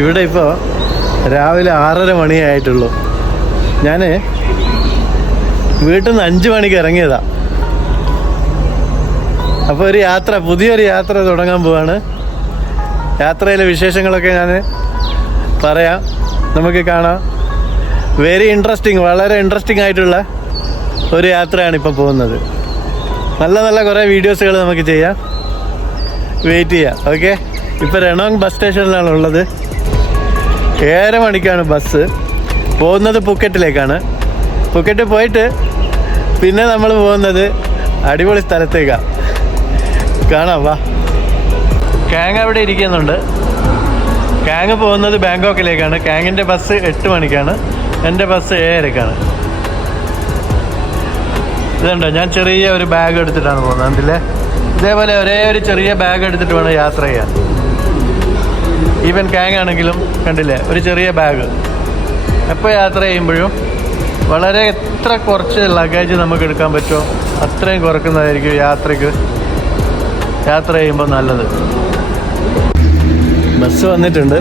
ഇവിടെ ഇപ്പോൾ രാവിലെ 6:30 മണിയായിട്ടുള്ളൂ. ഞാൻ വീട്ടിൽ നിന്ന് 5 മണിക്ക് ഇറങ്ങിയതാ. അപ്പോൾ ഒരു യാത്ര, പുതിയൊരു യാത്ര തുടങ്ങാൻ പോവാണ്. യാത്രയിലെ വിശേഷങ്ങളൊക്കെ ഞാൻ പറയാം, നമുക്ക് കാണാം. വെരി ഇൻട്രസ്റ്റിംഗ്, വളരെ ഇൻട്രസ്റ്റിംഗ് ആയിട്ടുള്ള ഒരു യാത്രയാണ് ഇപ്പം പോകുന്നത്. നല്ല നല്ല കുറേ വീഡിയോസുകൾ നമുക്ക് ചെയ്യാം, വെയിറ്റ് ചെയ്യാം. ഓക്കെ, ഇപ്പോൾ റെണോങ് ബസ് സ്റ്റേഷനിലാണ് ഉള്ളത്. 7:30 മണിക്കാണ് ബസ്. പോകുന്നത് പുക്കറ്റിലേക്കാണ്. പുക്കറ്റിൽ പോയിട്ട് പിന്നെ നമ്മൾ പോകുന്നത് അടിപൊളി സ്ഥലത്തേക്കാണ്. കാണാം, വാ. കാങ് അവിടെ ഇരിക്കുന്നുണ്ട്. കാങ് പോകുന്നത് ബാങ്കോക്കിലേക്കാണ്. കാങ്ങിൻ്റെ ബസ് 8 മണിക്കാണ്, എൻ്റെ ബസ് 7:30ക്കാണ്. ഇതുണ്ടോ, ഞാൻ ചെറിയ ഒരു ബാഗ് എടുത്തിട്ടാണ് പോകുന്നത്. കണ്ടില്ലേ, ഇതേപോലെ ഒരേ ഒരു ചെറിയ ബാഗ് എടുത്തിട്ട് വേണം യാത്ര ചെയ്യാൻ. ഈവൻ കാങ് ആണെങ്കിലും കണ്ടില്ലേ, ഒരു ചെറിയ ബാഗ്. എപ്പോൾ യാത്ര ചെയ്യുമ്പോഴും വളരെ എത്ര കുറച്ച് ലഗേജ് നമുക്ക് എടുക്കാൻ പറ്റുമോ അത്രയും കുറക്കുന്നതായിരിക്കും യാത്ര ചെയ്യുമ്പോൾ നല്ലത്. ബസ് വന്നിട്ടുണ്ട്.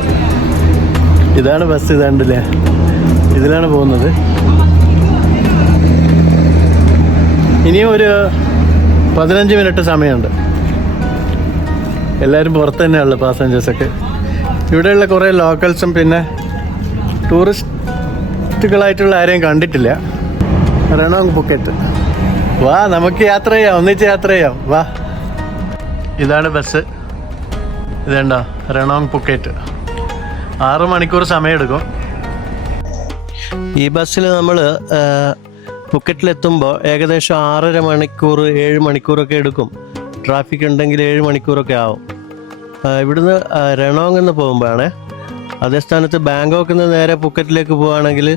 ഇതാണ് ബസ്, ഇതാണ്ടല്ലേ, ഇതിലാണ് പോകുന്നത്. ഇനിയും ഒരു 15 മിനിറ്റ് സമയമുണ്ട്. എല്ലാവരും പുറത്ത് തന്നെയുള്ള പാസഞ്ചേഴ്സൊക്കെ. ഇവിടെയുള്ള കുറേ ലോക്കൽസും പിന്നെ ടൂറിസ്റ്റുകളായിട്ടുള്ള ആരെയും കണ്ടിട്ടില്ല. റെണോങ് പുക്കറ്റ്. വാ, നമുക്ക് യാത്ര ചെയ്യാം, ഒന്നിച്ച് യാത്ര ചെയ്യാം, വാ. ഇതാണ് ബസ്. ഇതുണ്ടോ, റെണോങ് പുക്കറ്റ്. 6 മണിക്കൂർ സമയമെടുക്കും. ഈ ബസ്സിൽ നമ്മൾ പുക്കറ്റിലെത്തുമ്പോൾ ഏകദേശം 6.5 മണിക്കൂർ 7 മണിക്കൂറൊക്കെ എടുക്കും. ട്രാഫിക് ഉണ്ടെങ്കിൽ 7 മണിക്കൂറൊക്കെ ആവും. ഇവിടുന്ന് റെണോങ് എന്ന് പോകുമ്പോഴാണ്. അതേ സ്ഥാനത്ത് ബാങ്കോക്കിൽ നിന്ന് നേരെ പുക്കറ്റിലേക്ക് പോവുകയാണെങ്കിൽ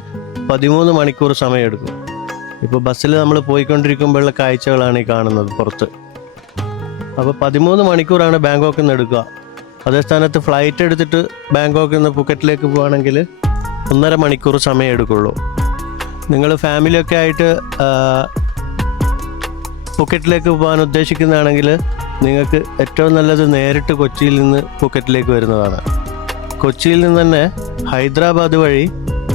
13 മണിക്കൂർ സമയമെടുക്കും. ഇപ്പോൾ ബസ്സിൽ നമ്മൾ പോയിക്കൊണ്ടിരിക്കുമ്പോഴുള്ള കാഴ്ചകളാണ് ഈ കാണുന്നത് പുറത്ത്. അപ്പോൾ 13 മണിക്കൂറാണ് ബാങ്കോക്കിൽ നിന്ന് എടുക്കുക. അതേ സ്ഥാനത്ത് ഫ്ലൈറ്റ് എടുത്തിട്ട് ബാങ്കോക്കിൽ നിന്ന് പുക്കറ്റിലേക്ക് പോവുകയാണെങ്കിൽ 1.5 മണിക്കൂർ സമയം എടുക്കുള്ളൂ. നിങ്ങൾ ഫാമിലിയൊക്കെ ആയിട്ട് പുക്കറ്റിലേക്ക് പോകാൻ ഉദ്ദേശിക്കുന്നതാണെങ്കിൽ നിങ്ങൾക്ക് ഏറ്റവും നല്ലത് നേരിട്ട് കൊച്ചിയിൽ നിന്ന് പുക്കറ്റിലേക്ക് വരുന്നതാണ്. കൊച്ചിയിൽ നിന്ന് തന്നെ ഹൈദരാബാദ് വഴി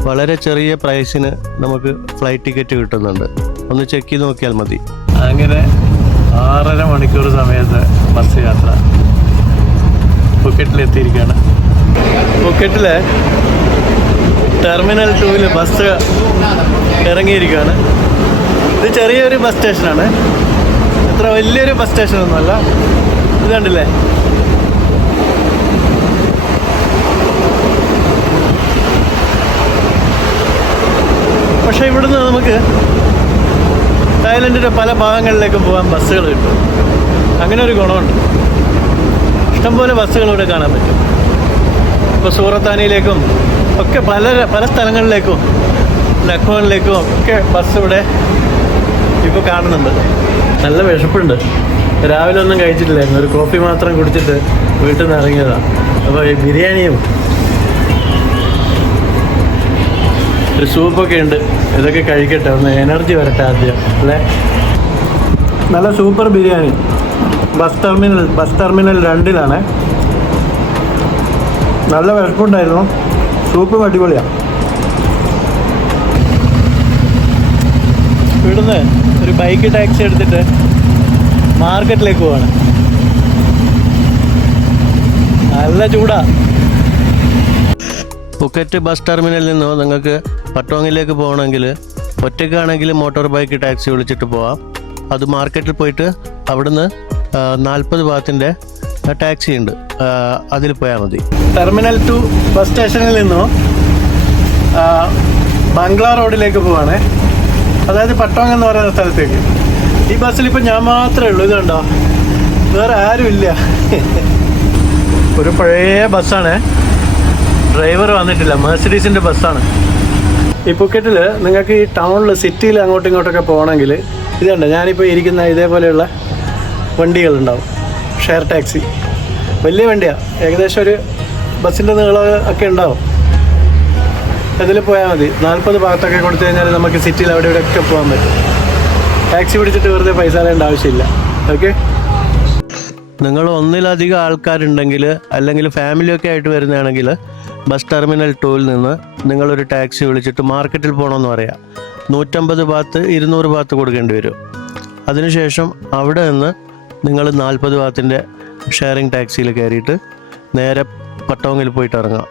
വളരെ ചെറിയ പ്രൈസിന് നമുക്ക് ഫ്ലൈറ്റ് ടിക്കറ്റ് കിട്ടുന്നുണ്ട്. ഒന്ന് ചെക്ക് ചെയ്ത് നോക്കിയാൽ മതി. അങ്ങനെ 6.5 മണിക്കൂർ സമയത്ത് ബസ് യാത്ര പുക്കറ്റിലെത്തിയിരിക്കുകയാണ്. പുക്കറ്റിലെ ടെർമിനൽ 2 ബസ് ഇറങ്ങിയിരിക്കുകയാണ്. ഇത് ചെറിയൊരു ബസ് സ്റ്റേഷനാണ്, അത്ര വലിയൊരു ബസ് സ്റ്റേഷനൊന്നുമല്ല. ഇത് കണ്ടില്ലേ, പക്ഷേ ഇവിടുന്ന് നമുക്ക് തായ്ലൻഡിൻ്റെ പല ഭാഗങ്ങളിലേക്കും പോകാൻ ബസ്സുകൾ കിട്ടും. അങ്ങനെ ഒരു ഗുണമുണ്ട്. ഇഷ്ടംപോലെ ബസ്സുകൾ ഇവിടെ കാണാൻ പറ്റും. ഇപ്പോൾ സൂറത്താനിയിലേക്കും ഒക്കെ പല സ്ഥലങ്ങളിലേക്കും ലക്നൗവിലേക്കും ഒക്കെ ബസ് ഇവിടെ ഇപ്പോൾ കാണുന്നുണ്ട്. നല്ല വിശപ്പുണ്ട്. രാവിലെ ഒന്നും കഴിച്ചിട്ടില്ലായിരുന്നു, ഒരു കോഫി മാത്രം കുടിച്ചിട്ട് വീട്ടിൽ നിന്ന് ഇറങ്ങിയതാണ്. അപ്പോൾ ഈ ബിരിയാണിയും ഒരു സൂപ്പൊക്കെ ഉണ്ട്. ഇതൊക്കെ കഴിക്കട്ടെ, ഒന്ന് എനർജി വരട്ടെ ആദ്യം അല്ലേ. നല്ല സൂപ്പർ ബിരിയാണി. ബസ് ടെർമിനൽ 2 നല്ല വിശപ്പുണ്ടായിരുന്നു. സൂപ്പും അടിപൊളിയാണ്. ഇവിടുന്ന് ഒരു ബൈക്ക് ടാക്സി എടുത്തിട്ട് മാർക്കറ്റിലേക്ക് പോവാണ്. നല്ല ചൂടാ. പുക്കറ്റ് ബസ് ടെർമിനലിൽ നിന്നോ നിങ്ങൾക്ക് പട്ടോങ്ങിലേക്ക് പോകണമെങ്കിൽ ഒറ്റയ്ക്കാണെങ്കിൽ മോട്ടോർ ബൈക്ക് ടാക്സി വിളിച്ചിട്ട് പോവാം. അത് മാർക്കറ്റിൽ പോയിട്ട് അവിടുന്ന് 40 ഭാഗത്തിൻ്റെ ടാക്സി ഉണ്ട്, അതിൽ പോയാൽ മതി. ടെർമിനൽ 2 ബസ് സ്റ്റേഷനിൽ നിന്നോ ബംഗ്ലാ റോഡിലേക്ക് പോവാണ്, അതായത് പട്ടോങ് എന്ന് പറയുന്ന സ്ഥലത്തേക്ക്. ഈ ബസ്സിൽ ഇപ്പം ഞാൻ മാത്രമേ ഉള്ളൂ. ഇതുണ്ടോ, വേറെ ആരും ഇല്ല. ഒരു പഴയ ബസ്സാണ്, ഡ്രൈവർ വന്നിട്ടില്ല. മെർസിഡീസിൻ്റെ ബസ്സാണ്. ഈ പുക്കറ്റിൽ നിങ്ങൾക്ക് ഈ ടൗണിൽ സിറ്റിയിൽ അങ്ങോട്ടും ഇങ്ങോട്ടൊക്കെ പോകണമെങ്കിൽ ഇതുണ്ട്, ഞാനിപ്പോൾ ഇരിക്കുന്ന ഇതേപോലെയുള്ള വണ്ടികളുണ്ടാവും. ഷെയർ ടാക്സി വലിയ വണ്ടിയാണ്, ഏകദേശം ഒരു ബസ്സിൻ്റെ നീളം ഒക്കെ ഉണ്ടാവും. അതിൽ പോയാൽ മതി. 40 ഭാഗത്തൊക്കെ കൊടുത്തു കഴിഞ്ഞാൽ നമുക്ക് സിറ്റിയിൽ അവിടെ ഇവിടെയൊക്കെ പോകാൻ പറ്റും. ടാക്സി പിടിച്ചിട്ട് വെറുതെ പൈസ തരേണ്ട ആവശ്യമില്ല. ഓക്കെ, നിങ്ങൾ ഒന്നിലധികം ആൾക്കാരുണ്ടെങ്കിൽ അല്ലെങ്കിൽ ഫാമിലിയൊക്കെ ആയിട്ട് വരുന്നതാണെങ്കിൽ ബസ് ടെർമിനൽ 2-ൽ നിന്ന് നിങ്ങളൊരു ടാക്സി വിളിച്ചിട്ട് മാർക്കറ്റിൽ പോകണമെന്ന് പറയാം. 150 ബാത്ത് 200 ബാത്ത് കൊടുക്കേണ്ടി വരും. അതിനുശേഷം അവിടെ നിന്ന് നിങ്ങൾ 40 ബാത്തിൻ്റെ ഷെയറിംഗ് ടാക്സിയിൽ കയറിയിട്ട് നേരെ പട്ടോങ്ങിൽ പോയിട്ട് ഇറങ്ങാം.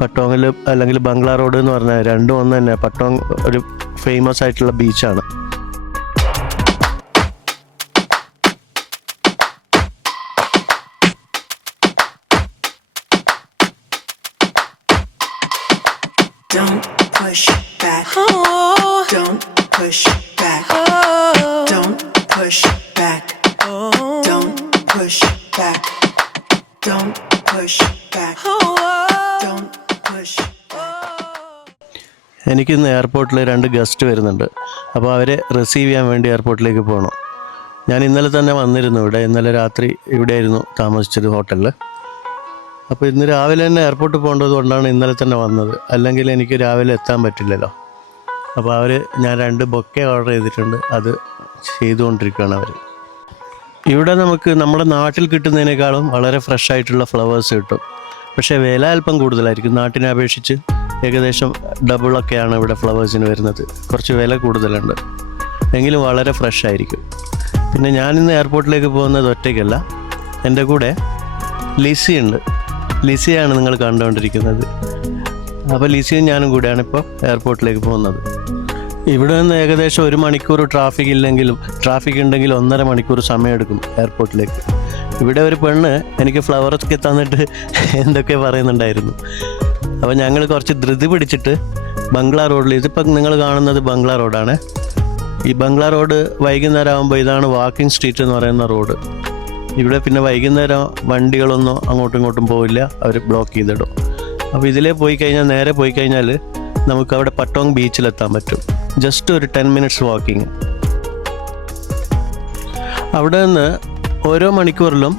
പട്ടോങ്ങിൽ അല്ലെങ്കിൽ ബംഗ്ലാ റോഡ് എന്ന് പറഞ്ഞാൽ രണ്ടും ഒന്ന് തന്നെ. പട്ടോങ് ഒരു ഫേമസ് ആയിട്ടുള്ള ബീച്ചാണ്. Don't push back. Oh. Don't push back. Oh. Don't push back. Oh. Don't push back. Don't push back. Oh. Don't push back. എനിക്കിന്ന് എയർപോർട്ടിൽ 2 ഗസ്റ്റ് വരുന്നുണ്ട്. അപ്പോൾ അവരെ റിസീവ് ചെയ്യാൻ വേണ്ടി എയർപോർട്ടിലേക്ക് പോകണം. ഞാൻ ഇന്നലെ തന്നെ വന്നിരുന്നു ഇവിടെ. ഇന്നലെ രാത്രി ഇവിടെയായിരുന്നു താമസിച്ചത്, ഹോട്ടലിൽ. അപ്പോൾ ഇന്ന് രാവിലെ തന്നെ എയർപോർട്ടിൽ പോകേണ്ടത് കൊണ്ടാണ് ഇന്നലെ തന്നെ വന്നത്. അല്ലെങ്കിൽ എനിക്ക് രാവിലെ എത്താൻ പറ്റില്ലല്ലോ. അപ്പോൾ ഞാൻ 2 ബൊക്കെ ഓർഡർ ചെയ്തിട്ടുണ്ട്. അത് ചെയ്തുകൊണ്ടിരിക്കുകയാണ് അവർ. ഇവിടെ നമുക്ക് നമ്മുടെ നാട്ടിൽ കിട്ടുന്നതിനേക്കാളും വളരെ ഫ്രഷ് ആയിട്ടുള്ള ഫ്ലവേഴ്സ് കിട്ടും. പക്ഷേ വില അല്പം കൂടുതലായിരിക്കും. നാട്ടിനെ അപേക്ഷിച്ച് ഏകദേശം ഡബിളൊക്കെയാണ് ഇവിടെ ഫ്ലവേഴ്സിന് വരുന്നത്. കുറച്ച് വില കൂടുതലുണ്ട്, എങ്കിലും വളരെ ഫ്രഷ് ആയിരിക്കും. പിന്നെ ഞാനിന്ന് എയർപോർട്ടിലേക്ക് പോകുന്നത് ഒറ്റയ്ക്കല്ല. എൻ്റെ കൂടെ ലിസി ഉണ്ട്. ലിസിയാണ് നിങ്ങൾ കണ്ടുകൊണ്ടിരിക്കുന്നത്. അപ്പോൾ ലിസിയും ഞാനും കൂടെയാണ് ഇപ്പോൾ എയർപോർട്ടിലേക്ക് പോകുന്നത്. ഇവിടെ നിന്ന് ഏകദേശം 1 മണിക്കൂർ ട്രാഫിക് ഉണ്ടെങ്കിൽ 1.5 മണിക്കൂർ സമയമെടുക്കും എയർപോർട്ടിലേക്ക്. ഇവിടെ ഒരു പെണ്ണ് എനിക്ക് ഫ്ലവറൊക്കെ തന്നിട്ട് എന്തൊക്കെ പറയുന്നുണ്ടായിരുന്നു. അപ്പോൾ ഞങ്ങൾ കുറച്ച് ധൃതി പിടിച്ചിട്ട് ബംഗ്ലാ റോഡിൽ, ഇതിപ്പോൾ നിങ്ങൾ കാണുന്നത് ബംഗ്ലാ റോഡാണ്. ഈ ബംഗ്ലാ റോഡ് വൈകുന്നേരം ആകുമ്പോൾ ഇതാണ് വാക്കിംഗ് സ്ട്രീറ്റ് എന്ന് പറയുന്ന റോഡ്. ഇവിടെ പിന്നെ വൈകുന്നേരം വണ്ടികളൊന്നും അങ്ങോട്ടും ഇങ്ങോട്ടും പോവില്ല, അവർ ബ്ലോക്ക് ചെയ്തിടും. അപ്പോൾ ഇതിലേ നേരെ പോയി കഴിഞ്ഞാൽ നമുക്കവിടെ പട്ടോങ് ബീച്ചിലെത്താൻ പറ്റും. ജസ്റ്റ് ഒരു 10 മിനിറ്റ്സ് വാക്കിങ്. അവിടെ നിന്ന് ഓരോ മണിക്കൂറിലും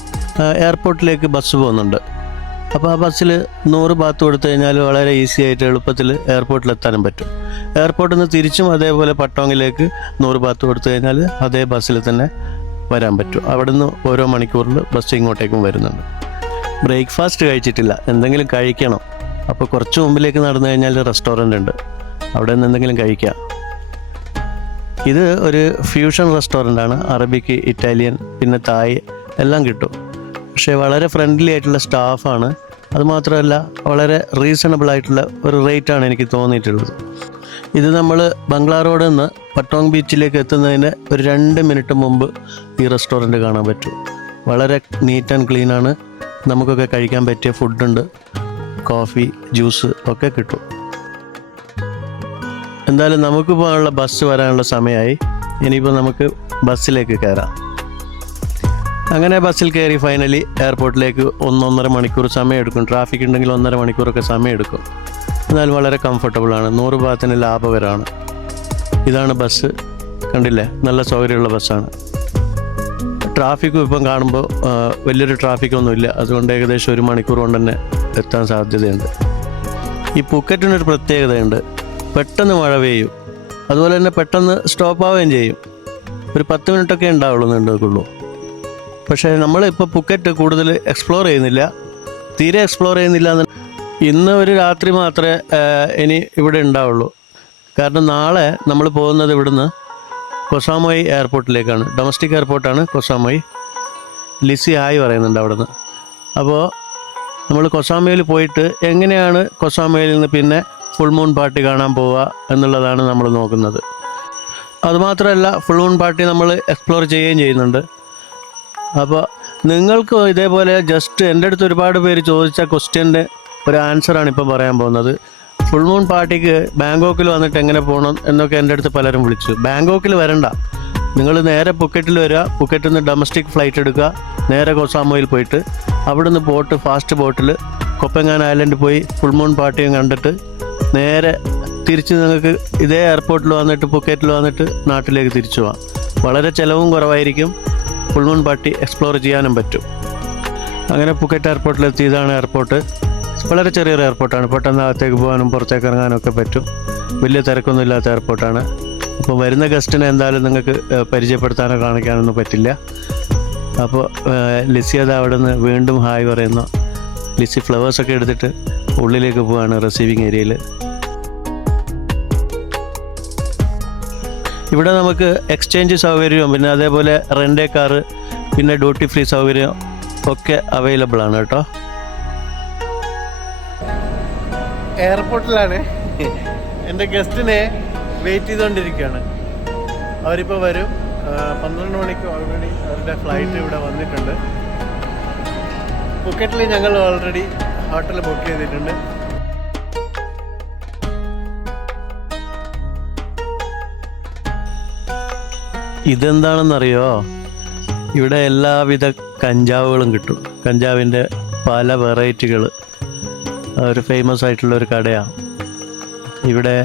എയർപോർട്ടിലേക്ക് ബസ് പോകുന്നുണ്ട്. അപ്പോൾ ആ ബസ്സിൽ 100 ബാത്ത് കൊടുത്തു കഴിഞ്ഞാൽ വളരെ ഈസി ആയിട്ട് എളുപ്പത്തിൽ എയർപോർട്ടിലെത്താനും പറ്റും. എയർപോർട്ടിൽ നിന്ന് തിരിച്ചും അതേപോലെ പട്ടോങ്ങിലേക്ക് 100 ബാത്ത് കൊടുത്തു കഴിഞ്ഞാൽ അതേ ബസ്സിൽ തന്നെ വരാൻ പറ്റും. അവിടെ നിന്ന് ഓരോ മണിക്കൂറിൽ ബസ് ഇങ്ങോട്ടേക്കും വരുന്നുണ്ട്. ബ്രേക്ക്ഫാസ്റ്റ് കഴിച്ചിട്ടില്ല, എന്തെങ്കിലും കഴിക്കണം. അപ്പോൾ കുറച്ച് മുമ്പിലേക്ക് നടന്നു കഴിഞ്ഞാൽ റെസ്റ്റോറൻ്റ് ഉണ്ട്, അവിടെ നിന്ന് എന്തെങ്കിലും കഴിക്കാം. ഇത് ഒരു ഫ്യൂഷൻ റെസ്റ്റോറൻ്റാണ്. അറബിക്ക്, ഇറ്റാലിയൻ, പിന്നെ തായ് എല്ലാം കിട്ടും. പക്ഷേ വളരെ ഫ്രണ്ട്ലി ആയിട്ടുള്ള സ്റ്റാഫാണ്. അതുമാത്രമല്ല വളരെ റീസണബിൾ ആയിട്ടുള്ള ഒരു റേറ്റാണ് എനിക്ക് തോന്നിയിട്ടുള്ളത്. ഇത് നമ്മൾ ബംഗ്ലാ റോഡിൽ നിന്ന് പട്ടോങ് ബീച്ചിലേക്ക് എത്തുന്നതിന് ഒരു 2 മിനിറ്റ് മുമ്പ് ഈ റെസ്റ്റോറൻറ്റ് കാണാൻ പറ്റും. വളരെ നീറ്റ് ആൻഡ് ക്ലീനാണ്. നമുക്കൊക്കെ കഴിക്കാൻ പറ്റിയ ഫുഡുണ്ട്, കോഫി, ജ്യൂസ് ഒക്കെ കിട്ടും. എന്തായാലും നമുക്ക് പോകാനുള്ള ബസ് വരാനുള്ള സമയമായി. ഇനിയിപ്പോൾ നമുക്ക് ബസ്സിലേക്ക് കയറാം. അങ്ങനെ ബസ്സിൽ കയറി ഫൈനലി എയർപോർട്ടിലേക്ക് 1-1.5 മണിക്കൂർ സമയമെടുക്കും. ട്രാഫിക് ഉണ്ടെങ്കിൽ 1.5 മണിക്കൂറൊക്കെ സമയമെടുക്കും. എന്നാൽ വളരെ കംഫർട്ടബിളാണ്. 100 ബാത്തിന് ലാഭകരമാണ്. ഇതാണ് ബസ്, കണ്ടില്ലേ? നല്ല സൗകര്യമുള്ള ബസ്സാണ്. ട്രാഫിക്കും ഇപ്പം കാണുമ്പോൾ വലിയൊരു ട്രാഫിക്കൊന്നുമില്ല. അതുകൊണ്ട് ഏകദേശം 1 മണിക്കൂർ കൊണ്ട് തന്നെ എത്താൻ സാധ്യതയുണ്ട്. ഈ പുക്കറ്റിനൊരു പ്രത്യേകതയുണ്ട്. പെട്ടെന്ന് മഴ പെയ്യും, അതുപോലെ തന്നെ പെട്ടെന്ന് സ്റ്റോപ്പ് ആവുകയും ചെയ്യും. ഒരു 10 മിനിറ്റൊക്കെ ഉണ്ടാവുള്ളൂ. പക്ഷേ നമ്മളിപ്പോൾ പുക്കറ്റ് കൂടുതൽ എക്സ്പ്ലോർ ചെയ്യുന്നില്ല, തീരെ എക്സ്പ്ലോർ ചെയ്യുന്നില്ല. ഇന്ന് ഒരു രാത്രി മാത്രമേ ഇനി ഇവിടെ ഉണ്ടാവുള്ളൂ. കാരണം നാളെ നമ്മൾ പോകുന്നത് ഇവിടുന്ന് കൊസാമോയി എയർപോർട്ടിലേക്കാണ്. ഡൊമസ്റ്റിക് എയർപോർട്ടാണ് കൊസാമോയി. ലിസി ഹായ് പറയുന്നുണ്ട് അവിടെ നിന്ന്. അപ്പോൾ നമ്മൾ കൊസാമോയിൽ പോയിട്ട് എങ്ങനെയാണ് കൊസാമോയിൽ നിന്ന് പിന്നെ ഫുൾ മൂൺ പാർട്ടി കാണാൻ പോവുക എന്നുള്ളതാണ് നമ്മൾ നോക്കുന്നത്. അതുമാത്രമല്ല ഫുൾ മൂൺ പാർട്ടി നമ്മൾ എക്സ്പ്ലോർ ചെയ്യുകയും ചെയ്യുന്നുണ്ട്. അപ്പോൾ നിങ്ങൾക്ക് ഇതേപോലെ ജസ്റ്റ് എൻ്റെ അടുത്ത് ഒരുപാട് പേര് ചോദിച്ച ക്വസ്റ്റ്യൻ്റെ ഒരു ആൻസറാണ് ഇപ്പോൾ പറയാൻ പോകുന്നത്. ഫുൾ മൂൺ പാർട്ടിക്ക് ബാങ്കോക്കിൽ വന്നിട്ട് എങ്ങനെ പോകണം എന്നൊക്കെ എൻ്റെ അടുത്ത് പലരും വിളിച്ചു. ബാങ്കോക്കിൽ വരണ്ട, നിങ്ങൾ നേരെ പുക്കറ്റിൽ വരിക. പുക്കറ്റിൽ നിന്ന് ഡൊമസ്റ്റിക് ഫ്ലൈറ്റ് എടുക്കുക, നേരെ കൊസാമോയിൽ പോയിട്ട് അവിടുന്ന് ഫാസ്റ്റ് ബോട്ടിൽ കൊപ്പങ്ങാൻ ഐലൻഡ് പോയി ഫുൾ മൂൺ പാർട്ടിയും കണ്ടിട്ട് നേരെ തിരിച്ച് നിങ്ങൾക്ക് ഇതേ എയർപോർട്ടിൽ വന്നിട്ട് പുക്കറ്റിൽ വന്നിട്ട് നാട്ടിലേക്ക് തിരിച്ചു പോകാം. വളരെ ചിലവും കുറവായിരിക്കും. ഫുൾ മൂൺ പാർട്ടി എക്സ്പ്ലോർ ചെയ്യാനും പറ്റും. അങ്ങനെ പുക്കറ്റ് എയർപോർട്ടിലെത്തി. ഇതാണ് എയർപോർട്ട്. വളരെ ചെറിയൊരു എയർപോർട്ടാണ്. പെട്ടെന്ന് അകത്തേക്ക് പോകാനും പുറത്തേക്ക് ഇറങ്ങാനും ഒക്കെ പറ്റും. വലിയ തിരക്കൊന്നും ഇല്ലാത്ത എയർപോർട്ടാണ്. അപ്പോൾ വരുന്ന ഗസ്റ്റിനെ എന്തായാലും നിങ്ങൾക്ക് പരിചയപ്പെടുത്താനോ കാണിക്കാനൊന്നും പറ്റില്ല. അപ്പോൾ ലിസി അത് അവിടെ നിന്ന് വീണ്ടും ഹായ് പറയുന്നു. ലിസി ഫ്ലവേഴ്സൊക്കെ എടുത്തിട്ട് ഉള്ളിലേക്ക് പോവാണ് റിസീവിങ് ഏരിയയിൽ. ഇവിടെ നമുക്ക് എക്സ്ചേഞ്ച് സൗകര്യവും പിന്നെ അതേപോലെ റെൻ്റ് കാറ് പിന്നെ ഡ്യൂട്ടി ഫ്രീ സൗകര്യം ഒക്കെ അവൈലബിൾ ആണ് കേട്ടോ. എയർപോർട്ടിലാണ് എൻ്റെ ഗസ്റ്റിനെ വെയിറ്റ് ചെയ്തുകൊണ്ടിരിക്കുകയാണ്. അവരിപ്പോൾ വരും. 12 മണിക്ക് ഓൾറെഡി അവരുടെ ഫ്ലൈറ്റ് ഇവിടെ വന്നിട്ടുണ്ട്. ഫുക്കറ്റിൽ ഞങ്ങൾ ഓൾറെഡി ഹോട്ടൽ ബുക്ക് ചെയ്തിട്ടുണ്ട്. ഇതെന്താണെന്നറിയോ? ഇവിടെ എല്ലാവിധ കഞ്ചാവുകളും കിട്ടും. കഞ്ചാവിൻ്റെ പല വെറൈറ്റികൾ. ഒരു ഫേമസ് ആയിട്ടുള്ള ഒരു കടയാണ്. ഇവിടെ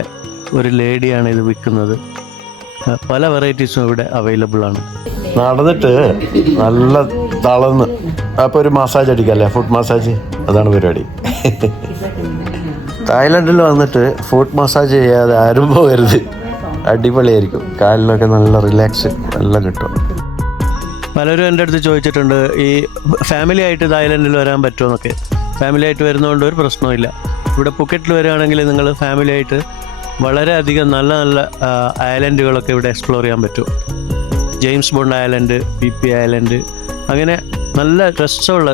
ഒരു ലേഡിയാണ് ഇത് വിൽക്കുന്നത്. പല വെറൈറ്റീസും ഇവിടെ അവൈലബിൾ ആണ്. നടന്നിട്ട് നല്ല തളർന്ന് അപ്പോൾ ഒരു മസാജ് അടിക്കല്ലേ, ഫുഡ് മസാജ്, അതാണ് പരിപാടി. തായ്ലൻഡിൽ വന്നിട്ട് ഫുഡ് മസാജ് ചെയ്യാതെ ആരും പോകരുത്. അടിപൊളിയായിരിക്കും. കാലിനൊക്കെ നല്ല റിലാക്സ് എല്ലാം കിട്ടും. പലരും എൻ്റെ അടുത്ത് ചോദിച്ചിട്ടുണ്ട് ഈ ഫാമിലി ആയിട്ട് തായ്ലൻഡിൽ വരാൻ പറ്റുമോ. ഫാമിലി ആയിട്ട് വരുന്നതുകൊണ്ട് ഒരു പ്രശ്നമില്ല. ഇവിടെ പുക്കറ്റിൽ വരികയാണെങ്കിൽ നിങ്ങൾ ഫാമിലി ആയിട്ട് വളരെയധികം നല്ല നല്ല ഐലൻഡുകളൊക്കെ ഇവിടെ എക്സ്പ്ലോർ ചെയ്യാൻ പറ്റും. James bond island, PP island, അങ്ങനെ നല്ല രസമുള്ള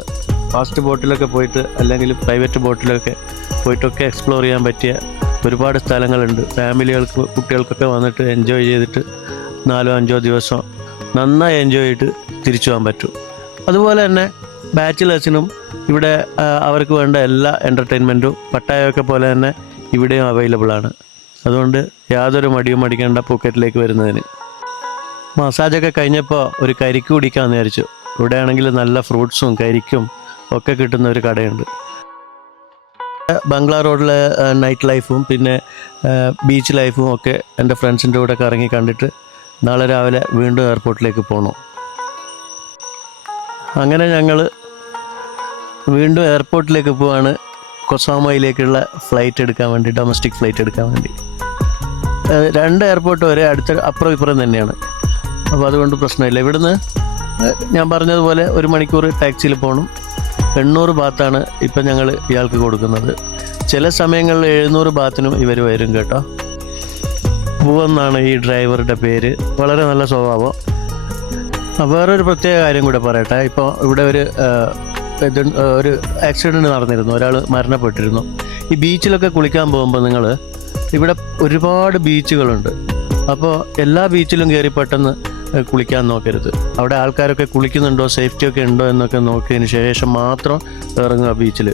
ഫാസ്റ്റ് ബോട്ടിലൊക്കെ പോയിട്ട് അല്ലെങ്കിൽ പ്രൈവറ്റ് ബോട്ടിലൊക്കെ പോയിട്ടൊക്കെ എക്സ്പ്ലോർ ചെയ്യാൻ പറ്റിയ ഒരുപാട് സ്ഥലങ്ങളുണ്ട്. ഫാമിലികൾക്ക് കുട്ടികൾക്കൊക്കെ വന്നിട്ട് എൻജോയ് ചെയ്തിട്ട് 4-5 ദിവസം നന്നായി എൻജോയ് ചെയ്തിട്ട് തിരിച്ചു പോകാൻ പറ്റും. അതുപോലെ തന്നെ ബാച്ചിലേഴ്സിനും ഇവിടെ അവർക്ക് വേണ്ട എല്ലാ എൻ്റർടൈൻമെൻറ്റും പട്ടായൊക്കെ പോലെ തന്നെ ഇവിടെയും അവൈലബിൾ ആണ്. അതുകൊണ്ട് യാതൊരു മടിയും മടിക്കേണ്ട പൂക്കറ്റിലേക്ക് വരുന്നതിന്. മസാജൊക്കെ കഴിഞ്ഞപ്പോൾ ഒരു കരിക്ക് കുടിക്കാമെന്ന് വിചാരിച്ചു. ഇവിടെ ആണെങ്കിൽ നല്ല ഫ്രൂട്ട്സും കരിക്കും ഒക്കെ കിട്ടുന്ന ഒരു കടയുണ്ട്. ബംഗ്ലാ റോഡിലെ നൈറ്റ് ലൈഫും പിന്നെ ബീച്ച് ലൈഫും ഒക്കെ എൻ്റെ ഫ്രണ്ട്സിൻ്റെ കൂടെ കറങ്ങി കണ്ടിട്ട് നാളെ രാവിലെ വീണ്ടും എയർപോർട്ടിലേക്ക് പോകണം. അങ്ങനെ ഞങ്ങൾ വീണ്ടും എയർപോർട്ടിലേക്ക് പോവാണ്. കൊസാമയിലേക്കുള്ള ഫ്ലൈറ്റ് എടുക്കാൻ വേണ്ടി, ഡൊമസ്റ്റിക് ഫ്ലൈറ്റ് എടുക്കാൻ വേണ്ടി. 2 എയർപോർട്ട് വരെ അപ്പുറം ഇപ്പുറം തന്നെയാണ്. അപ്പോൾ അതുകൊണ്ട് പ്രശ്നമില്ല. ഇവിടുന്ന് ഞാൻ പറഞ്ഞതുപോലെ 1 മണിക്കൂർ ടാക്സിയിൽ പോകണം. 800 ബാത്താണ് ഇപ്പം ഞങ്ങൾ ഇയാൾക്ക് കൊടുക്കുന്നത്. ചില സമയങ്ങളിൽ 700 ബാത്തിനും ഇവർ വരും കേട്ടോ. പൂവെന്നാണ് ഈ ഡ്രൈവറുടെ പേര്. വളരെ നല്ല സ്വഭാവം. വേറൊരു പ്രത്യേക കാര്യം കൂടെ പറയട്ടെ. ഇപ്പോൾ ഇവിടെ ഒരു ആക്സിഡൻറ്റ് നടന്നിരുന്നു. ഒരാൾ മരണപ്പെട്ടിരുന്നു. ഈ ബീച്ചിലൊക്കെ കുളിക്കാൻ പോകുമ്പോൾ നിങ്ങൾ ഇവിടെ ഒരുപാട് ബീച്ചുകളുണ്ട്. അപ്പോൾ എല്ലാ ബീച്ചിലും കയറി പെട്ടെന്ന് കുളിക്കാൻ നോക്കരുത്. അവിടെ ആൾക്കാരൊക്കെ കുളിക്കുന്നുണ്ടോ, സേഫ്റ്റിയൊക്കെ ഉണ്ടോ എന്നൊക്കെ നോക്കിയതിന് ശേഷം മാത്രം ഇറങ്ങുക ബീച്ചിൽ.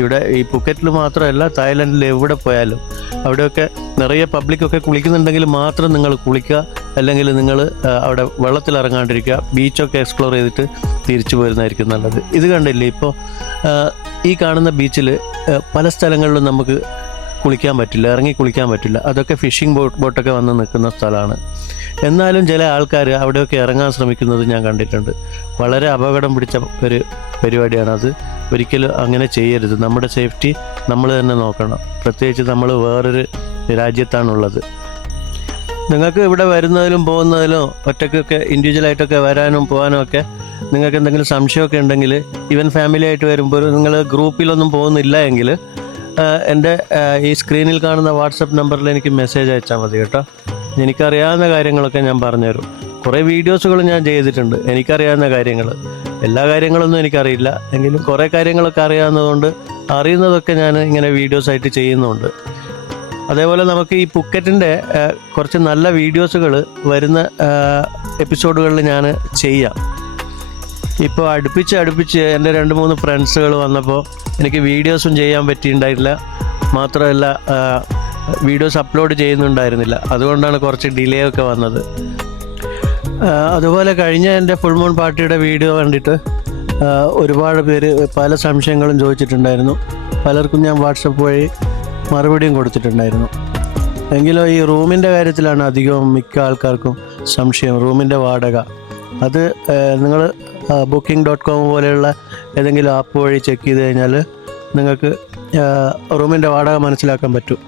ഇവിടെ ഈ പുക്കറ്റിൽ മാത്രമല്ല, തായ്ലൻഡിൽ എവിടെ പോയാലും അവിടെയൊക്കെ നിറയെ പബ്ലിക്കൊക്കെ കുളിക്കുന്നുണ്ടെങ്കിൽ മാത്രം നിങ്ങൾ കുളിക്കുക. അല്ലെങ്കിൽ നിങ്ങൾ അവിടെ വെള്ളത്തിൽ ഇറങ്ങാണ്ടിരിക്കുക. ബീച്ചൊക്കെ എക്സ്പ്ലോർ ചെയ്തിട്ട് തിരിച്ചു പോരുന്നതായിരിക്കും നല്ലത്. ഇത് കണ്ടില്ലേ, ഇപ്പോൾ ഈ കാണുന്ന ബീച്ചിൽ പല സ്ഥലങ്ങളിലും നമുക്ക് കുളിക്കാൻ പറ്റില്ല, ഇറങ്ങി കുളിക്കാൻ പറ്റില്ല. അതൊക്കെ ഫിഷിംഗ് ബോട്ടൊക്കെ വന്ന് നിൽക്കുന്ന സ്ഥലമാണ്. എന്നാലും ചില ആൾക്കാർ അവിടെയൊക്കെ ഇറങ്ങാൻ ശ്രമിക്കുന്നത് ഞാൻ കണ്ടിട്ടുണ്ട്. വളരെ അപകടം പിടിച്ച ഒരു പരിപാടിയാണ് അത്. ഒരിക്കലും അങ്ങനെ ചെയ്യരുത്. നമ്മുടെ സേഫ്റ്റി നമ്മൾ തന്നെ നോക്കണം. പ്രത്യേകിച്ച് നമ്മൾ വേറൊരു രാജ്യത്താണുള്ളത്. നിങ്ങൾക്ക് ഇവിടെ വരുന്നതിലും പോകുന്നതിലും ഒറ്റയ്ക്കൊക്കെ ഇൻഡിവിജ്വലായിട്ടൊക്കെ വരാനും പോകാനും ഒക്കെ നിങ്ങൾക്ക് എന്തെങ്കിലും സംശയമൊക്കെ ഉണ്ടെങ്കിൽ, ഈവൻ ഫാമിലി ആയിട്ട് വരുമ്പോൾ നിങ്ങൾ ഗ്രൂപ്പിലൊന്നും പോകുന്നില്ല എങ്കിൽ എൻ്റെ ഈ സ്ക്രീനിൽ കാണുന്ന വാട്സപ്പ് നമ്പറിൽ എനിക്ക് മെസ്സേജ് അയച്ചാൽ മതി കേട്ടോ. എനിക്കറിയാവുന്ന കാര്യങ്ങളൊക്കെ ഞാൻ പറഞ്ഞുതരും. കുറേ വീഡിയോസുകൾ ഞാൻ ചെയ്തിട്ടുണ്ട്, എനിക്കറിയാവുന്ന കാര്യങ്ങൾ. എല്ലാ കാര്യങ്ങളൊന്നും എനിക്കറിയില്ല, എങ്കിലും കുറേ കാര്യങ്ങളൊക്കെ അറിയാവുന്നതുകൊണ്ട് അറിയുന്നതൊക്കെ ഞാൻ ഇങ്ങനെ വീഡിയോസായിട്ട് ചെയ്യുന്നുണ്ട്. അതേപോലെ നമുക്ക് ഈ പുക്കറ്റിൻ്റെ കുറച്ച് നല്ല വീഡിയോസുകൾ വരുന്ന എപ്പിസോഡുകളിൽ ഞാൻ ചെയ്യാം. ഇപ്പോൾ അടുപ്പിച്ച് എൻ്റെ 2-3 ഫ്രണ്ട്സുകൾ വന്നപ്പോൾ എനിക്ക് വീഡിയോസും ചെയ്യാൻ പറ്റിയിട്ടുണ്ടായിട്ടില്ല. മാത്രമല്ല വീഡിയോസ് അപ്ലോഡ് ചെയ്യുന്നുണ്ടായിരുന്നില്ല. അതുകൊണ്ടാണ് കുറച്ച് ഡിലേ ഒക്കെ വന്നത്. അതുപോലെ കഴിഞ്ഞ എൻ്റെ ഫുൾ മൂൺ പാർട്ടിയുടെ വീഡിയോ കണ്ടിട്ട് ഒരുപാട് പേര് പല സംശയങ്ങളും ചോദിച്ചിട്ടുണ്ടായിരുന്നു. പലർക്കും ഞാൻ വാട്സപ്പ് വഴി മറുപടിയും കൊടുത്തിട്ടുണ്ടായിരുന്നു. എങ്കിലും ഈ റൂമിൻ്റെ കാര്യത്തിലാണ് അധികവും മിക്ക ആൾക്കാർക്കും സംശയം. റൂമിൻ്റെ വാടക അത് നിങ്ങൾ booking.com പോലെയുള്ള ഏതെങ്കിലും ആപ്പ് വഴി ചെക്ക് ചെയ്ത് കഴിഞ്ഞാൽ നിങ്ങൾക്ക് റൂമിൻ്റെ വാടക മനസ്സിലാക്കാൻ പറ്റും.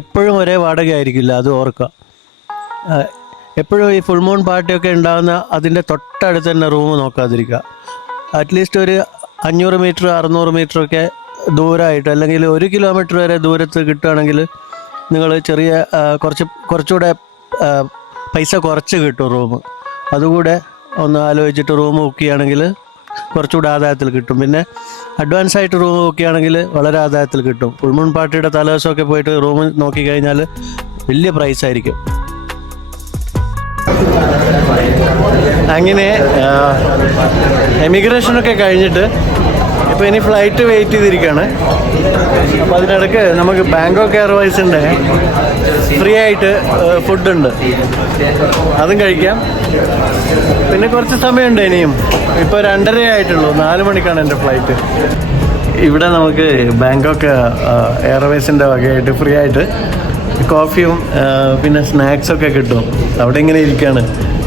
എപ്പോഴും ഒരേ വാടക ആയിരിക്കില്ല, അത് ഓർക്കുക. എപ്പോഴും ഈ ഫുൾ മൂൺ പാർട്ടിയൊക്കെ ഉണ്ടാകുന്ന അതിൻ്റെ തൊട്ടടുത്ത് തന്നെ റൂം നോക്കാതിരിക്കുക. അറ്റ്ലീസ്റ്റ് ഒരു 500 മീറ്റർ 600 മീറ്ററൊക്കെ ദൂരമായിട്ട് അല്ലെങ്കിൽ 1 കിലോമീറ്റർ വരെ ദൂരത്ത് കിട്ടുകയാണെങ്കിൽ നിങ്ങൾ ചെറിയ കുറച്ചുകൂടെ പൈസ കുറച്ച് കിട്ടും റൂം. അതുകൂടെ ഒന്ന് ആലോചിച്ചിട്ട് റൂം ബുക്ക് ചെയ്യുകയാണെങ്കിൽ കുറച്ചുകൂടെ ആദായത്തിൽ കിട്ടും. പിന്നെ അഡ്വാൻസ് ആയിട്ട് റൂം ബുക്ക് ചെയ്യുകയാണെങ്കിൽ വളരെ ആദായത്തിൽ കിട്ടും. ഫുൾ മൂൺ പാർട്ടിയുടെ തലേദിവസമൊക്കെ പോയിട്ട് റൂം നോക്കിക്കഴിഞ്ഞാൽ വലിയ പ്രൈസ് ആയിരിക്കും. അങ്ങനെ എമിഗ്രേഷനൊക്കെ കഴിഞ്ഞിട്ട് ഇപ്പോൾ ഇനി ഫ്ലൈറ്റ് വെയിറ്റ് ചെയ്തിരിക്കുകയാണ്. അപ്പോൾ അതിനിടയ്ക്ക് നമുക്ക് ബാങ്കോക്ക് എയർവൈസിൻ്റെ ഫ്രീ ആയിട്ട് ഫുഡുണ്ട്, അതും കഴിക്കാം. പിന്നെ കുറച്ച് സമയമുണ്ട് ഇനിയും. ഇപ്പോൾ 2:30 ആയിട്ടുള്ളൂ, 4 മണിക്കാണ് എൻ്റെ ഫ്ലൈറ്റ്. ഇവിടെ നമുക്ക് ബാങ്കോക്ക് എയർവൈസിൻ്റെ വകയായിട്ട് ഫ്രീ ആയിട്ട് കോഫിയും പിന്നെ സ്നാക്സൊക്കെ കിട്ടും. അവിടെ ഇങ്ങനെ ഇരിക്കുകയാണ്,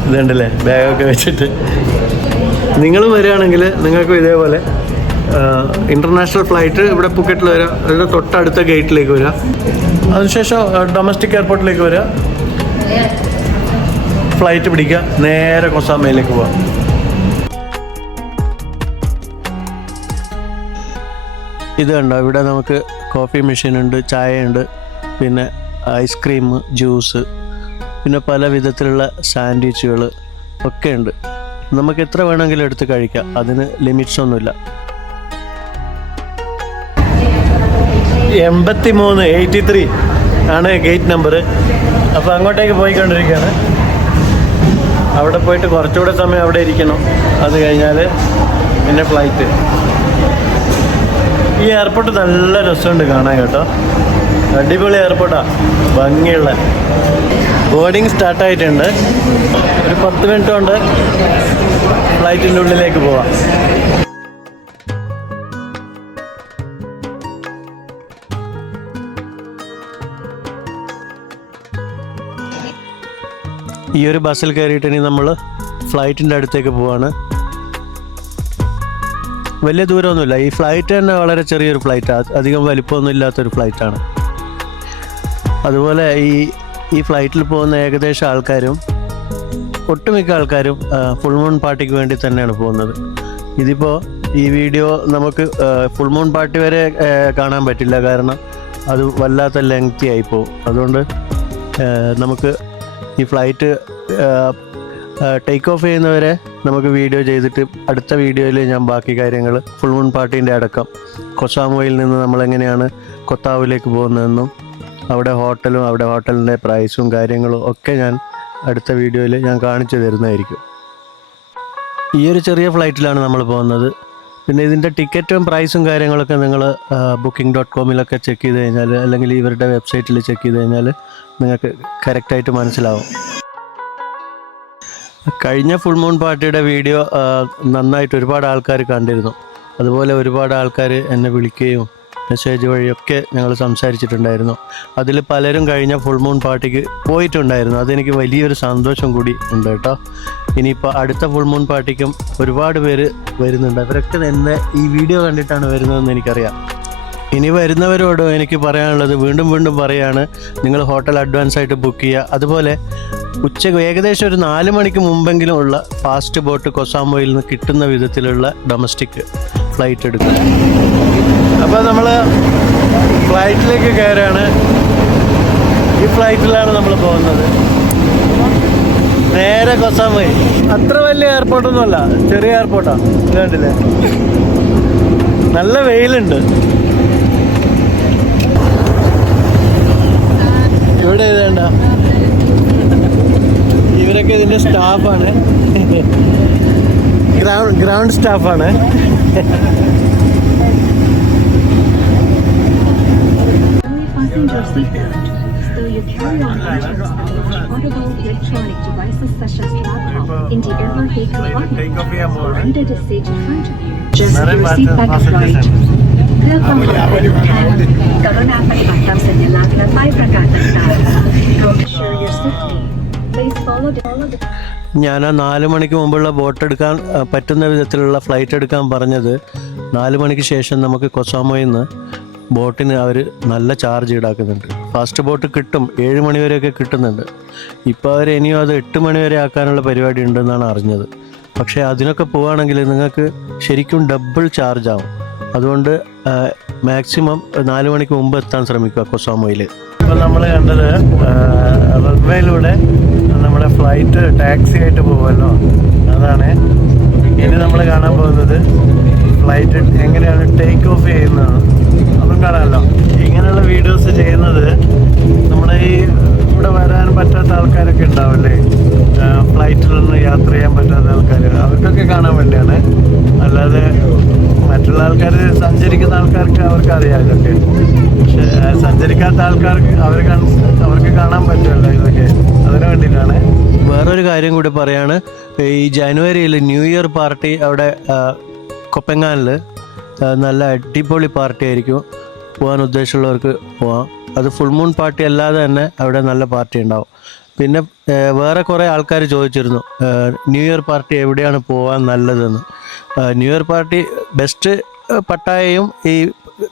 ഇതുണ്ടല്ലേ ബാഗൊക്കെ വെച്ചിട്ട്. നിങ്ങൾ വരികയാണെങ്കിൽ നിങ്ങൾക്കും ഇതേപോലെ ഇൻ്റർനാഷണൽ ഫ്ലൈറ്റ് ഇവിടെ പൂക്കറ്റിൽ വരിക, ഇവിടെ തൊട്ടടുത്ത ഗേറ്റിലേക്ക് വരിക, അതിനുശേഷം ഡൊമസ്റ്റിക് എയർപോർട്ടിലേക്ക് വരിക, ഫ്ലൈറ്റ് പിടിക്കുക, നേരെ കൊസാമയിലേക്ക് പോവാം. ഇത് കണ്ടോ, ഇവിടെ നമുക്ക് കോഫി മെഷീനുണ്ട്, ചായയുണ്ട്, പിന്നെ ഐസ്ക്രീം, ജ്യൂസ്, പിന്നെ പല വിധത്തിലുള്ള സാൻഡ്വിച്ചുകൾ ഒക്കെ ഉണ്ട്. നമുക്ക് എത്ര വേണമെങ്കിലും എടുത്ത് കഴിക്കാം, അതിന് ലിമിറ്റ്സ് ഒന്നുമില്ല. 83 ആണ് ഗേറ്റ് നമ്പർ. അപ്പോൾ അങ്ങോട്ടേക്ക് പോയിക്കൊണ്ടിരിക്കുകയാണ്. അവിടെ പോയിട്ട് കുറച്ചുകൂടെ സമയം അവിടെ ഇരിക്കണം. അത് കഴിഞ്ഞാൽ പിന്നെ ഫ്ലൈറ്റ്. ഈ എയർപോർട്ട് നല്ല രസമുണ്ട് കാണാൻ കേട്ടോ, അടിപൊളി എയർപോർട്ടാണ്, ഭംഗിയുള്ള. ബോർഡിങ് സ്റ്റാർട്ടായിട്ടുണ്ട്. ഒരു 10 മിനിറ്റ് കൊണ്ട് ഫ്ലൈറ്റിൻ്റെ ഉള്ളിലേക്ക് പോവാം. ഈ ഒരു ബസ്സിൽ കയറിയിട്ട് ഇനി നമ്മൾ ഫ്ലൈറ്റിൻ്റെ അടുത്തേക്ക് പോവാണ്. വലിയ ദൂരമൊന്നുമില്ല. ഈ ഫ്ലൈറ്റ് തന്നെ വളരെ ചെറിയൊരു ഫ്ലൈറ്റാണ്, അധികം വലിപ്പമൊന്നും ഇല്ലാത്തൊരു ഫ്ലൈറ്റാണ്. അതുപോലെ ഈ ഫ്ലൈറ്റിൽ പോകുന്ന ഏകദേശം ആൾക്കാരും ഒട്ടുമിക്ക ആൾക്കാരും ഫുൾ മൂൺ പാർട്ടിക്ക് വേണ്ടി തന്നെയാണ് പോകുന്നത്. ഇതിപ്പോൾ ഈ വീഡിയോ നമുക്ക് ഫുൾ മൂൺ പാർട്ടി വരെ കാണാൻ പറ്റില്ല, കാരണം അത് വല്ലാത്ത ലെങ്തി ആയിപ്പോവും. അതുകൊണ്ട് നമുക്ക് ഈ ഫ്ലൈറ്റ് ടേക്ക് ഓഫ് ചെയ്യുന്നവരെ നമുക്ക് വീഡിയോ ചെയ്തിട്ട് അടുത്ത വീഡിയോയിൽ ഞാൻ ബാക്കി കാര്യങ്ങൾ ഫുൾ മൂൺ പാർട്ടീൻ്റെ അടക്കം കൊസാമോയിൽ നിന്ന് നമ്മളെങ്ങനെയാണ് കൊത്താവിലേക്ക് പോകുന്നതെന്നും അവിടെ ഹോട്ടലിൻ്റെ പ്രൈസും കാര്യങ്ങളും ഒക്കെ ഞാൻ അടുത്ത വീഡിയോയിൽ ഞാൻ കാണിച്ചു തരുന്നതായിരിക്കും. ഈ ഒരു ചെറിയ ഫ്ലൈറ്റിലാണ് നമ്മൾ പോകുന്നത്. പിന്നെ ഇതിൻ്റെ ടിക്കറ്റും പ്രൈസും കാര്യങ്ങളൊക്കെ നിങ്ങൾ booking.com ചെക്ക് ചെയ്ത് കഴിഞ്ഞാൽ, അല്ലെങ്കിൽ ഇവരുടെ വെബ്സൈറ്റിൽ ചെക്ക് ചെയ്ത് കഴിഞ്ഞാൽ നിങ്ങൾക്ക് കറക്റ്റായിട്ട് മനസ്സിലാവും. കഴിഞ്ഞ ഫുൾ മൂൺ പാർട്ടിയുടെ വീഡിയോ നന്നായിട്ട് ഒരുപാട് ആൾക്കാർ കണ്ടിരുന്നു. അതുപോലെ ഒരുപാട് ആൾക്കാർ എന്നെ വിളിക്കുകയും മെസ്സേജ് വഴിയൊക്കെ ഞങ്ങൾ സംസാരിച്ചിട്ടുണ്ടായിരുന്നു. അതിൽ പലരും കഴിഞ്ഞ ഫുൾ മൂൺ പാർട്ടിക്ക് പോയിട്ടുണ്ടായിരുന്നു. അതെനിക്ക് വലിയൊരു സന്തോഷം കൂടി ഉണ്ട് കേട്ടോ. ഇനിയിപ്പോൾ അടുത്ത ഫുൾ മൂൺ പാർട്ടിക്കും ഒരുപാട് പേര് വരുന്നുണ്ട്. അവരൊക്കെ എന്നെ ഈ വീഡിയോ കണ്ടിട്ടാണ് വരുന്നതെന്ന് എനിക്കറിയാം. ഇനി വരുന്നവരോട് എനിക്ക് പറയാനുള്ളത് വീണ്ടും പറയാണ്, നിങ്ങൾ ഹോട്ടൽ അഡ്വാൻസ് ആയിട്ട് ബുക്ക് ചെയ്യുക. അതുപോലെ ഉച്ചയ്ക്ക് ഏകദേശം ഒരു 4 മണിക്ക് മുമ്പെങ്കിലും ഉള്ള ഫാസ്റ്റ് ബോട്ട് കൊസാമോയിൽ നിന്ന് കിട്ടുന്ന വിധത്തിലുള്ള ഡൊമസ്റ്റിക് ഫ്ലൈറ്റ് എടുക്കുക. അപ്പോൾ നമ്മൾ ഫ്ലൈറ്റിലേക്ക് കയറുകയാണ്. ഈ ഫ്ലൈറ്റിലാണ് നമ്മൾ പോകുന്നത്, നേരെ കൊസാമോയി. അത്ര വലിയ എയർപോർട്ടൊന്നുമല്ല, ചെറിയ എയർപോർട്ടാണ്. ഇത് കണ്ടില്ലേ, നല്ല വെയിലുണ്ട് ഇവിടെ. ഇതേണ്ട, ഇവരൊക്കെ ഇതിൻ്റെ സ്റ്റാഫാണ്, ground സ്റ്റാഫാണ്. Though you carry on items and portable electronic devices such as laptop in the overhead compartment, provided a seat in front of you. Just your seat back upright. Welcome home. Karuna palipatam sa nilang na 5 prakatan tayo. To ensure your safety, please follow the ഞാൻ ആ 4 മണിക്ക് മുമ്പുള്ള boat എടുക്കാൻ പറ്റുന്ന വിധത്തിലുള്ള flight എടുക്കാൻ പറഞ്ഞത് 4 മണിക്ക് ശേഷം നമുക്ക് കൊസാമോയിൽ നിന്ന് ബോട്ടിന് അവർ നല്ല ചാർജ് ഈടാക്കുന്നുണ്ട്. ഫാസ്റ്റ് ബോട്ട് കിട്ടും, 7 മണി വരെയൊക്കെ കിട്ടുന്നുണ്ട്. ഇപ്പോൾ അവർ ഇനിയും അത് 8 മണി വരെ ആക്കാനുള്ള പരിപാടി ഉണ്ടെന്നാണ് അറിഞ്ഞത്. പക്ഷേ അതിനൊക്കെ പോവുകയാണെങ്കിൽ നിങ്ങൾക്ക് ശരിക്കും ഡബിൾ ചാർജ് ആവും. അതുകൊണ്ട് മാക്സിമം 4 മണിക്ക് മുമ്പ് എത്താൻ ശ്രമിക്കുക കൊസാമോയിൽ. ഇപ്പം നമ്മൾ കണ്ടത് റൺവേയിലൂടെ നമ്മുടെ ഫ്ലൈറ്റ് ടാക്സി ആയിട്ട് പോകുമല്ലോ, അതാണ്. ഇനി നമ്മൾ കാണാൻ പോകുന്നത് ഫ്ലൈറ്റ് എങ്ങനെയാണ് ടേക്ക് ഓഫ് ചെയ്യുന്നത്, അതും കാണാമല്ലോ. ഇങ്ങനെയുള്ള വീഡിയോസ് ചെയ്യുന്നത് നമ്മുടെ ഈ ഇവിടെ വരാൻ പറ്റാത്ത ആൾക്കാരൊക്കെ ഉണ്ടാവില്ലേ, ഫ്ലൈറ്റിലൊന്നും യാത്ര ചെയ്യാൻ പറ്റാത്ത ആൾക്കാർ, അവർക്കൊക്കെ കാണാൻ വേണ്ടിയാണ്. അല്ലാതെ മറ്റുള്ള ആൾക്കാർ, സഞ്ചരിക്കുന്ന ആൾക്കാർക്ക് അവർക്ക് അറിയാം ഇതൊക്കെ. പക്ഷെ സഞ്ചരിക്കാത്ത ആൾക്കാർക്ക് അവർക്ക് കാണാൻ പറ്റുമല്ലോ ഇതൊക്കെ, അതിനു വേണ്ടിയിട്ടാണ്. വേറൊരു കാര്യം കൂടി പറയാണ്, ഈ ജനുവരിയിൽ ന്യൂ ഇയർ പാർട്ടി അവിടെ കൊപ്പങ്ങാനിൽ നല്ല അടിപൊളി പാർട്ടി ആയിരിക്കും. പോകാൻ ഉദ്ദേശമുള്ളവർക്ക് പോവാം. അത് ഫുൾ മൂൺ പാർട്ടി അല്ലാതെ തന്നെ അവിടെ നല്ല പാർട്ടി ഉണ്ടാവും. പിന്നെ വേറെ കുറേ ആൾക്കാർ ചോദിച്ചിരുന്നു ന്യൂ ഇയർ പാർട്ടി എവിടെയാണ് പോകാൻ നല്ലതെന്ന്. ന്യൂ ഇയർ പാർട്ടി ബെസ്റ്റ് പട്ടായയും ഈ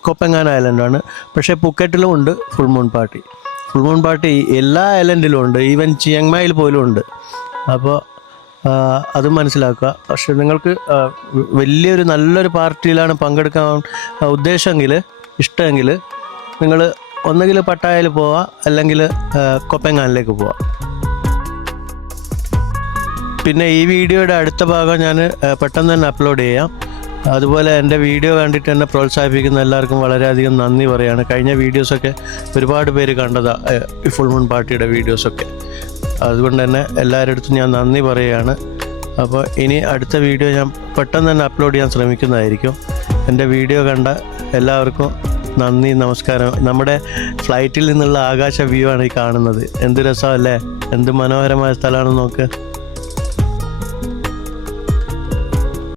കൊപ്പങ്ങാൻ ഐലൻഡാണ്. പക്ഷേ പുക്കറ്റിലും ഉണ്ട് full moon party. Full moon party എല്ലാ ഐലൻഡിലും ഉണ്ട്, ഈവൻ ചിയങ്മായിൽ പോലും ഉണ്ട്. അപ്പോൾ അത് മനസ്സിലാക്കുക. പക്ഷെ നിങ്ങൾക്ക് വലിയൊരു നല്ലൊരു പാർട്ടിയിലാണ് പങ്കെടുക്കാൻ ഉദ്ദേശമെങ്കിൽ, ഇഷ്ടമെങ്കിൽ നിങ്ങൾ ഒന്നുകിൽ പട്ടായയിൽ പോവുക, അല്ലെങ്കിൽ കൊപ്പങ്ങാനിലേക്ക് പോവുക. പിന്നെ ഈ വീഡിയോയുടെ അടുത്ത ഭാഗം ഞാൻ പെട്ടെന്ന് തന്നെ അപ്ലോഡ് ചെയ്യാം. അതുപോലെ എൻ്റെ വീഡിയോ കണ്ടിട്ട് എന്നെ പ്രോത്സാഹിപ്പിക്കുന്ന എല്ലാവർക്കും വളരെയധികം നന്ദി പറയുകയാണ്. കഴിഞ്ഞ വീഡിയോസൊക്കെ ഒരുപാട് പേര് കണ്ടതാണ്, ഈ ഫുൾ മൂൺ പാർട്ടിയുടെ വീഡിയോസൊക്കെ. അതുകൊണ്ട് തന്നെ എല്ലാവരുടെ അടുത്തും ഞാൻ നന്ദി പറയുകയാണ്. അപ്പോൾ ഇനി അടുത്ത വീഡിയോ ഞാൻ പെട്ടെന്ന് തന്നെ അപ്ലോഡ് ചെയ്യാൻ ശ്രമിക്കുന്നതായിരിക്കും. എൻ്റെ വീഡിയോ കണ്ട എല്ലാവർക്കും നന്ദി, നമസ്കാരം. നമ്മുടെ ഫ്ലൈറ്റിൽ നിന്നുള്ള ആകാശ വ്യൂ ആണ് ഈ കാണുന്നത്. എന്ത് രസമല്ലേ, എന്ത് മനോഹരമായ സ്ഥലമാണെന്ന് നോക്ക്.